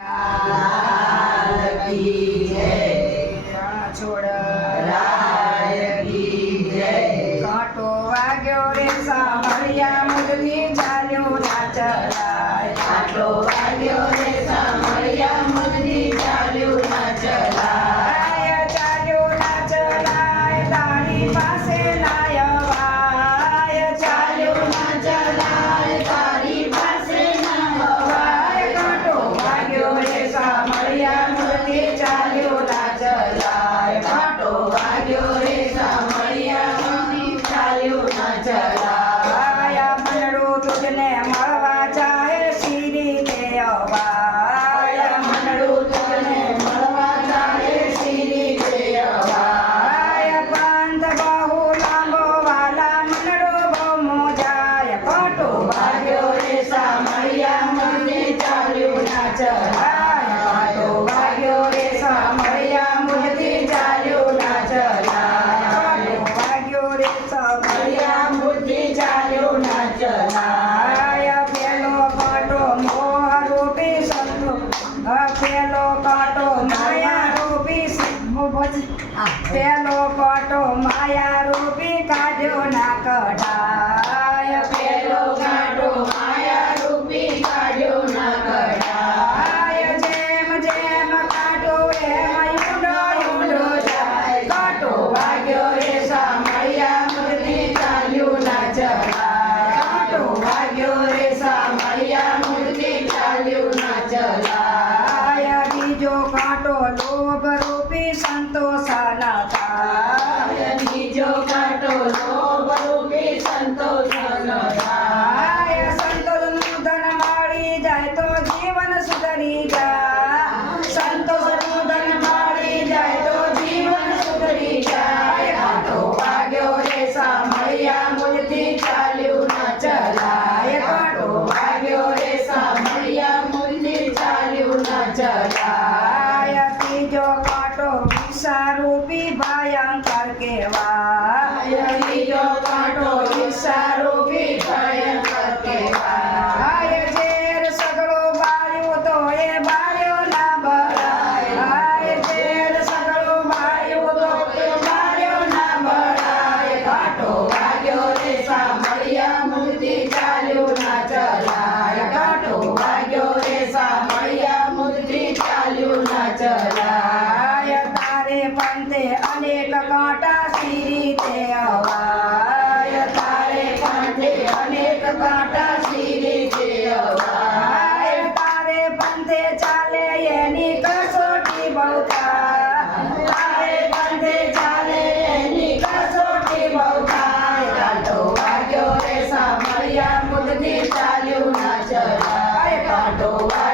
કાંટો વાગ્યો રે સાંભળ્યા મુરલી ચાલ્યો ના ચલાય. કાંટો વાગ્યો રે સાંભળ્યા મુરલી ચાલ્યો ના ચલાય. ચાલ્યો ના ચલાય તારી પાસે ના અવાય. ચાલ્યો ના ચલાય તારી પાસે ના અવાય. કાંટો વાગ્યો રે સાંભળ્યા મુરલી ચાલ્યો ના ચલાય. કાંટો વાગ્યો રે સાંભળ્યા મુરલી ચાલ્યો ના ચલાય. મનડું તુજને મળવા જાય સીરી તે અવાય. મનડું તને મળવા જાય સીરી તે અવાય. પંથ બહુ લાંબો વાલા મનડો બહુ મોજાય. કાંટો વાગ્યો રે સાંભળ્યા મુરલી ચાલ્યો ના ચલાય. કાંટો વાગ્યો રે સાંભળ્યા મુરલી ચાલ્યો ના ચલાય. કાંટો વાગ્યો રે સાંભળ્યા મુરલી ચાલ્યો ના ચલાય. પેલો કાંટો મોહ રૂપી સંતો, પેલો કાંટો માયા રૂપી પેલો કાંટો માયા રૂપી કાઢ્યો ના કઢાય. પેલો કાંટો માયા રૂપી કાઢ્યો ના કઢાય. જેમ જેમ કાંટો એમ ઊંડો ઊંડો જાય. કાંટો વાગ્યો રે સાંભળ્યા મુરલી ચાલ્યો ના ચલાય. કાંટો વાગ્યો રે સાંભળ્યા મુરલી ચાલ્યો ના ચલાય. બીજો કાંટો લોભ રૂપી સંતોષના થાય. બીજો કાંટો લોભ રૂપી સંતોષ ન થાય. સંતોષનું ધન મળી જાય તો જીવન સુધરી જાય. સંતોષનું ધન મળી જાય તો જીવન સુધરી જાય. કાંટો વાગ્યો રે સાંભળ્યા મુરલી ચાલ્યો ના ચલાય. કાંટો વાગ્યો રે સાંભળ્યા મુરલી ચાલ્યો ના ચલાય. ત્રીજો કાંટો વિષારૂપી ભયંકર કહેવાય. ત્રીજો કાંટો વિષારૂપી ભયંકર કહેવાય. ઝેર સગળો બાળ્યો તો એ બાળ્યો ના બળાય. ઝેર સગળો બાળ્યો તો તો બાળ્યો ના બળાય. કાંટો વાગ્યો રે સાંભળ્યા મુરલી ચાલ્યો ના ચલાય. કાંટો વાગ્યો રે સાંભળ્યા મુરલી ચાલ્યો ના ચલાય. તારે પંથે અનેક કાંટા સીરી તે અવાય. તારે પંથે અનેક કાંટા સીરી તે અવાય. તારે પંથે ચાલે એની કસોટી બહુ થાય. તારે પંથે ચાલે એની કસોટી બહુ થાય. કાંટો વાગ્યો રે સાંભળ્યા મુરલી ચાલ્યો ના ચલાય. કાંટો વાગ્યો